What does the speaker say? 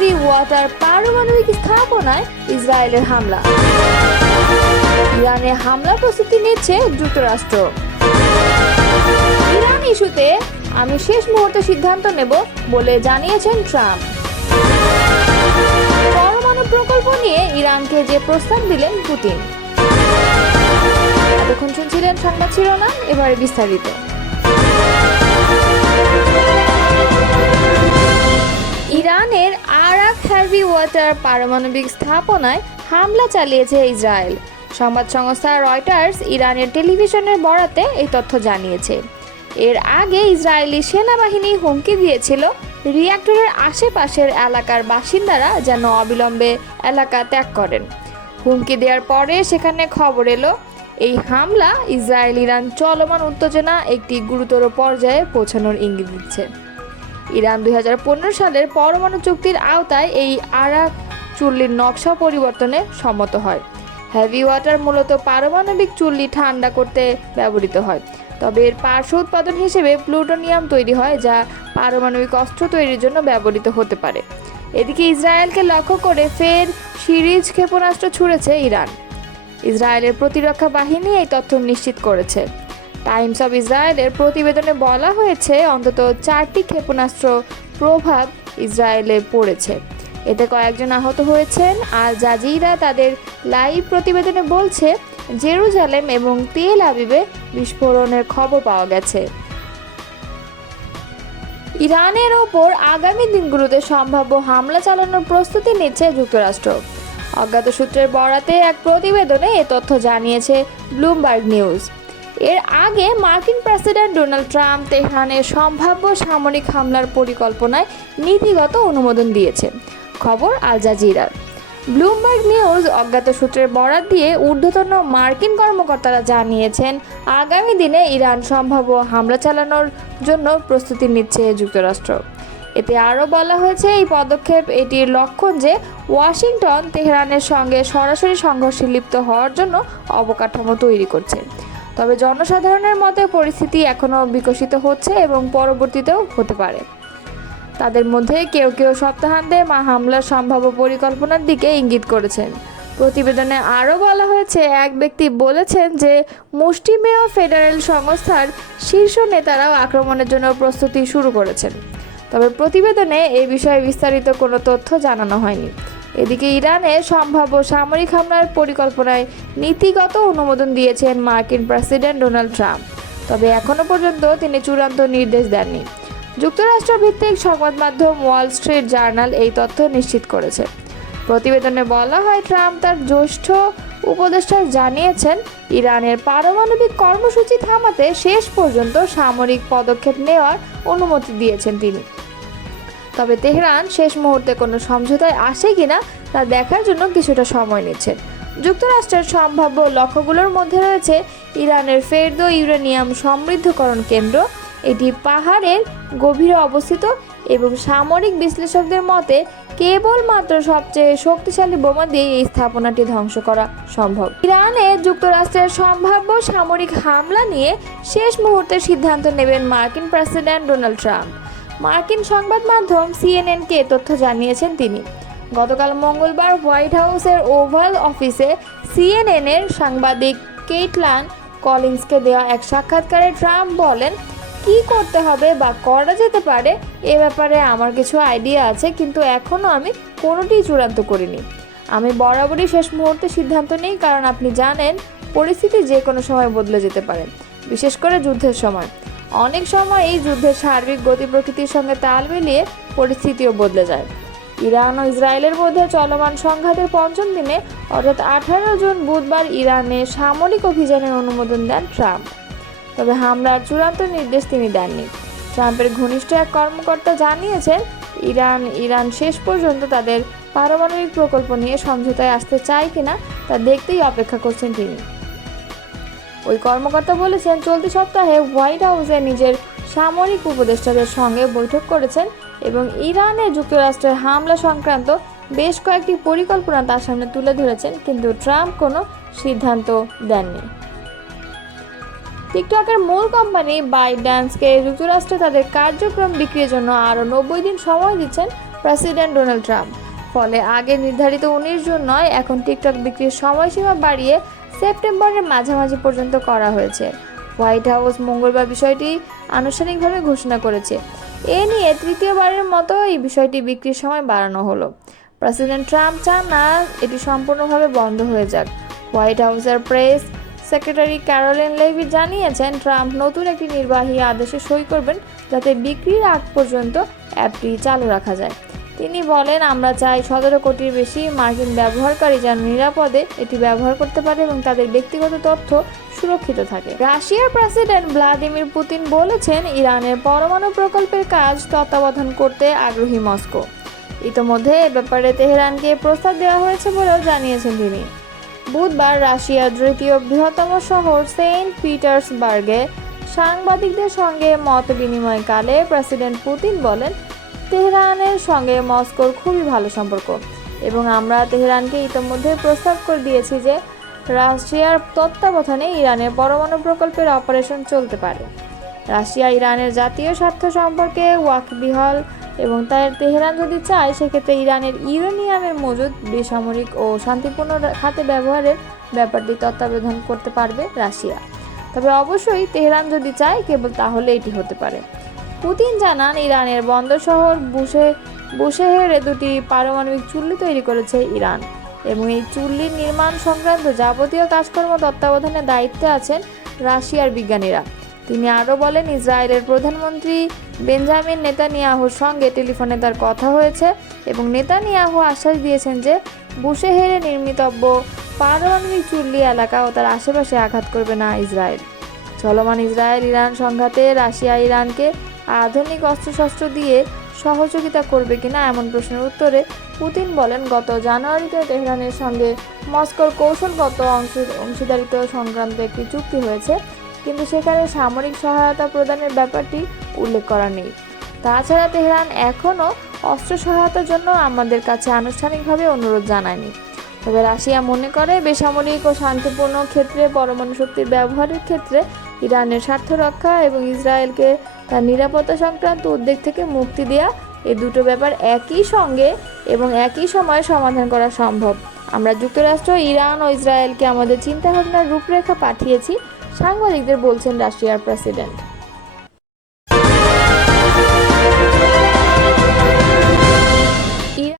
Heavy water পারমাণবিক স্থাপনায় ইসরায়েলের হামলা। ইরানে হামলা প্রস্তুতি নিচ্ছে যুক্তরাষ্ট্র। ইরান ইস্যুতে আমি শেষ মুহূর্তে সিদ্ধান্ত নেব বলে জানিয়েছেন ট্রাম্প। পরমাণু প্রকল্প নিয়ে ইরানকে যে প্রস্তাব দিলেন পুতিন। এতক্ষণ শুনছিলেন সংবাদ শিরোনাম, এবারে বিস্তারিত। ইরানের হ্যাভি ওয়াটার পারমাণবিক স্থাপনায় হামলা চালিয়েছে ইসরায়েল। সংবাদ সংস্থা রয়টার্স ইরানের টেলিভিশনের বরাতে এই তথ্য জানিয়েছে। এর আগে ইসরায়েলি সেনাবাহিনী হুমকি দিয়েছিল রিয়াক্টরের আশেপাশের এলাকার বাসিন্দারা যেন অবিলম্বে এলাকা ত্যাগ করেন। হুমকি দেওয়ার পরে সেখানে খবর এলো, এই হামলা ইসরায়েল ইরান চলমান উত্তেজনা একটি গুরুতর পর্যায়ে পৌঁছানোর ইঙ্গিত দিচ্ছে। ইরান দুই হাজার পনেরো সালের পরমাণু চুক্তির আওতায় এই আরাক চুল্লির নকশা পরিবর্তনে সম্মত হয়। হেভি ওয়াটার মূলত পারমাণবিক চুল্লি ঠান্ডা করতে ব্যবহৃত হয়। তবে এর পার্শ্ব উৎপাদন হিসেবে প্লুটোনিয়াম তৈরি হয়, যা পারমাণবিক অস্ত্র তৈরির জন্য ব্যবহৃত হতে পারে। এদিকে ইসরায়েলকে লক্ষ্য করে ফের সিরিজ ক্ষেপণাস্ত্র ছুড়েছে ইরান। ইসরায়েলের প্রতিরক্ষা বাহিনী এই তথ্য নিশ্চিত করেছে। টাইমস অফ ইসরায়েলের প্রতিবেদনে বলা হয়েছে, অন্তত চারটি ক্ষেপণাস্ত্র প্রভাব ইসরায়েলে পড়েছে। এতে কয়েকজন আহত হয়েছেন। আর জাজিরা তাদের লাইভ প্রতিবেদনে বলছে, জেরুজালেম এবং তেল আবিবে বিস্ফোরণের খবর পাওয়া গেছে। ইরানের ওপর আগামী দিনগুলোতে সম্ভাব্য হামলা চালানোর প্রস্তুতি নিচ্ছে যুক্তরাষ্ট্র। অজ্ঞাত সূত্রের বরাতে এক প্রতিবেদনে এ তথ্য জানিয়েছে ব্লুমবার্গ নিউজ। এর আগে মার্কিন প্রেসিডেন্ট ডোনাল্ড ট্রাম্প তেহরানের সম্ভাব্য সামরিক হামলার পরিকল্পনায় নীতিগত অনুমোদন দিয়েছে। খবর আল জাজিরার। ব্লুমবার্গ নিউজ অজ্ঞাত সূত্রের বরাত দিয়ে ঊর্ধ্বতন মার্কিন কর্মকর্তারা জানিয়েছেন, আগামী দিনে ইরান সম্ভাব্য হামলা চালানোর জন্য প্রস্তুতি নিচ্ছে যুক্তরাষ্ট্র। এতে আরও বলা হয়েছে, এই পদক্ষেপ এটির লক্ষণ যে ওয়াশিংটন তেহরানের সঙ্গে সরাসরি সংঘর্ষে লিপ্ত হওয়ার জন্য অবকাঠামো তৈরি করছে। তবে জনসাধারণের মতে পরিস্থিতি এখনও বিকশিত হচ্ছে এবং পরবর্তীতেও হতে পারে। তাদের মধ্যে কেউ কেউ সপ্তাহান্তে মা হামলার সম্ভাব্য পরিকল্পনার দিকে ইঙ্গিত করেছেন। প্রতিবেদনে আরও বলা হয়েছে, এক ব্যক্তি বলেছেন যে মুষ্টিমেয় ফেডারেল সংস্থার শীর্ষ নেতারাও আক্রমণের জন্য প্রস্তুতি শুরু করেছেন। তবে প্রতিবেদনে এই বিষয়ে বিস্তারিত কোনো তথ্য জানানো হয়নি। এদিকে ইরানে সম্ভাব্য সামরিক হামলার পরিকল্পনায় নীতিগত অনুমোদন দিয়েছেন মার্কিন প্রেসিডেন্ট ডোনাল্ড ট্রাম্প। তবে এখনও পর্যন্ত তিনি চূড়ান্ত নির্দেশ দেননি। যুক্তরাষ্ট্র ভিত্তিক সংবাদ মাধ্যম ওয়াল স্ট্রিট জার্নাল এই তথ্য নিশ্চিত করেছে। প্রতিবেদনে বলা হয়, ট্রাম্প তার জ্যেষ্ঠ উপদেষ্টা জানিয়েছেন, ইরানের পারমাণবিক কর্মসূচি থামাতে শেষ পর্যন্ত সামরিক পদক্ষেপ নেওয়ার অনুমতি দিয়েছেন তিনি। তবে তেহরান শেষ মুহূর্তে কোনো সমঝোতায় আসে কিনা তা দেখার জন্য কিছুটা সময় নিচ্ছে। যুক্তরাষ্ট্রের সম্ভাব্য লক্ষ্যগুলোর মধ্যে রয়েছে ইরানের ফেরদো ইউরেনিয়াম সমৃদ্ধকরণ কেন্দ্র, এটি পাহাড়ের গভীরে অবস্থিত এবং সামরিক বিশ্লেষকদের মতে কেবলমাত্র সবচেয়ে শক্তিশালী বোমা দিয়ে এই স্থাপনাটি ধ্বংস করা সম্ভব। ইরানে যুক্তরাষ্ট্রের সম্ভাব্য সামরিক হামলা নিয়ে শেষ মুহূর্তে সিদ্ধান্ত নেবেন মার্কিন প্রেসিডেন্ট ডোনাল্ড ট্রাম্প। মার্কিন সংবাদ মাধ্যম সিএনএনকে তথ্য জানিয়েছেন তিনি। গতকাল মঙ্গলবার হোয়াইট হাউসের ওভাল অফিসে সিএনএনের সাংবাদিক কেটলান কলিন্সকে দেওয়া এক সাক্ষাৎকারে ট্রাম্প বলেন, কি করতে হবে বা করা যেতে পারে? এ ব্যাপারে আমার কিছু আইডিয়া আছে, কিন্তু এখনও আমি কোনোটি চূড়ান্ত করিনি। আমি বরাবরই শেষ মুহূর্তে সিদ্ধান্ত নেই, কারণ আপনি জানেন, পরিস্থিতি যে কোনো সময় বদলে যেতে পারে, বিশেষ করে যুদ্ধের সময়। অনেক সময় এই যুদ্ধের সার্বিক গতি প্রকৃতির সঙ্গে তাল মিলিয়ে পরিস্থিতিও বদলে যায়। ইরান ও ইসরায়েলের মধ্যে চলমান সংঘাতের পঞ্চম দিনে অর্থাৎ আঠারো জুন বুধবার ইরানে সামরিক অভিযানের অনুমোদন দেন ট্রাম্প। তবে হামলার চূড়ান্ত নির্দেশ তিনি দেননি। ট্রাম্পের ঘনিষ্ঠ এক কর্মকর্তা জানিয়েছেন, ইরান ইরান শেষ পর্যন্ত তাদের পারমাণবিক প্রকল্প নিয়ে সমঝোতায় আসতে চায় কিনা তা দেখতেই অপেক্ষা করছেন তিনি। ওই কর্মকর্তা বলেছেন, চলতি সপ্তাহে হোয়াইট হাউসে নিজের সামরিক উপদেষ্টাদের সঙ্গে বৈঠক করেছেন এবং ইরানে যুক্তরাষ্ট্রের হামলা সংক্রান্ত বেশ কয়েকটি পরিকল্পনা তার সামনে তুলে ধরেছেন, কিন্তু ট্রাম্প কোনো সিদ্ধান্ত দেননি। টিকটকের মূল কোম্পানি বাইড্যান্সকে যুক্তরাষ্ট্রে তাদের কার্যক্রম বিক্রির জন্য আরও নব্বই দিন সময় দিচ্ছেন প্রেসিডেন্ট ডোনাল্ড ট্রাম্প। ফলে আগে নির্ধারিত উনিশ জুন নয়, এখন টিকটক বিক্রির সময়সীমা বাড়িয়ে সেপ্টেম্বরের মাঝামাঝি পর্যন্ত করা হয়েছে। হোয়াইট হাউস মঙ্গলবার বিষয়টি আনুষ্ঠানিকভাবে ঘোষণা করেছে। এ নিয়ে তৃতীয়বারের মতো এই বিষয়টি বিক্রির সময় বাড়ানো হলো। প্রেসিডেন্ট ট্রাম্প চান না এটি সম্পূর্ণভাবে বন্ধ হয়ে যাক। হোয়াইট হাউসের প্রেস সেক্রেটারি ক্যারোলিন লেভি জানিয়েছেন, ট্রাম্প নতুন একটি নির্বাহী আদেশে সই করবেন যাতে বিক্রির আগ পর্যন্ত অ্যাপটি চালু রাখা যায়। তিনি বলেন, আমরা চাই সতেরো কোটির বেশি মার্কিন ব্যবহারকারী যেন নিরাপদে এটি ব্যবহার করতে পারে এবং তাদের ব্যক্তিগত তথ্য সুরক্ষিত থাকে। রাশিয়ার প্রেসিডেন্ট ভ্লাদিমির পুতিন বলেছেন, ইরানের পরমাণু প্রকল্পের কাজ তত্ত্বাবধান করতে আগ্রহী মস্কো। ইতোমধ্যে এ ব্যাপারে তেহরানকে প্রস্তাব দেওয়া হয়েছে বলেও জানিয়েছেন তিনি। বুধবার রাশিয়ার দ্বিতীয় বৃহত্তম শহর সেন্ট পিটার্সবার্গে সাংবাদিকদের সঙ্গে মত বিনিময়কালে প্রেসিডেন্ট পুতিন বলেন তেহরানের সঙ্গে মস্কোর খুবই ভালো সম্পর্ক। এবং আমরা তেহরানকে ইতোমধ্যে প্রস্তাব করে দিয়েছি যে রাশিয়ার তত্ত্বাবধানে ইরানের পরমাণু প্রকল্পের অপারেশন চলতে পারে। রাশিয়া ইরানের জাতীয় স্বার্থ সম্পর্কে ওয়াকবিহল এবং তার তেহরান যদি চায়, সেক্ষেত্রে ইরানের ইউরেনিয়ামের মজুদ বেসামরিক ও শান্তিপূর্ণ খাতে ব্যবহারের ব্যাপারটি তত্ত্বাবধান করতে পারবে রাশিয়া। তবে অবশ্যই তেহরান যদি চায়, কেবল তাহলে এটি হতে পারে। পুতিন জানান, ইরানের বন্দর শহর বুশে, বুশেহেরে দুটি পারমাণবিক চুল্লি তৈরি করেছে ইরান এবং এই চুল্লির নির্মাণ সংক্রান্ত যাবতীয় কাজকর্ম তত্ত্বাবধানে দায়িত্বে আছেন রাশিয়ার বিজ্ঞানীরা। তিনি আরও বলেন, ইসরায়েলের প্রধানমন্ত্রী বেঞ্জামিন নেতানিয়াহুর সঙ্গে টেলিফোনে তার কথা হয়েছে এবং নেতানিয়াহু আশ্বাস দিয়েছেন যে বুশেহেরে নির্মিতব্য পারমাণবিক চুল্লি এলাকা ও তার আশেপাশে আঘাত করবে না ইসরায়েল। চলমান ইসরায়েল ইরান সংঘাতে রাশিয়া ইরানকে আধুনিক অস্ত্রশস্ত্র দিয়ে সহযোগিতা করবে কিনা এমন প্রশ্নের উত্তরে পুতিন বলেন, গত জানুয়ারিতে তেহরানের সঙ্গে মস্কোর কৌশলগত অংশ, অংশীদারিত্ব সংক্রান্ত একটি চুক্তি হয়েছে, কিন্তু সেখানে সামরিক সহায়তা প্রদানের ব্যাপারটি উল্লেখ করা নেই। তাছাড়া তেহরান এখনও অস্ত্র সহায়তার জন্য আমাদের কাছে আনুষ্ঠানিকভাবে অনুরোধ জানায়নি। তবে রাশিয়া মনে করে, বেসামরিক ও শান্তিপূর্ণ ক্ষেত্রে পরমাণু শক্তির ব্যবহারের ক্ষেত্রে ইরানের স্বার্থ রক্ষা এবং ইসরায়েলকে তার নিরাপত্তা সংক্রান্ত উদ্বেগ থেকে মুক্তি দেওয়া এই দুটো ব্যাপার একই সঙ্গে এবং একই সময়ে সমাধান করা সম্ভব। আমরা যুক্তরাষ্ট্র, ইরান ও ইসরায়েলকে আমাদের চিন্তাভাবনার রূপরেখা পাঠিয়েছি, সাংবাদিকদের বলছেন রাশিয়ার প্রেসিডেন্ট।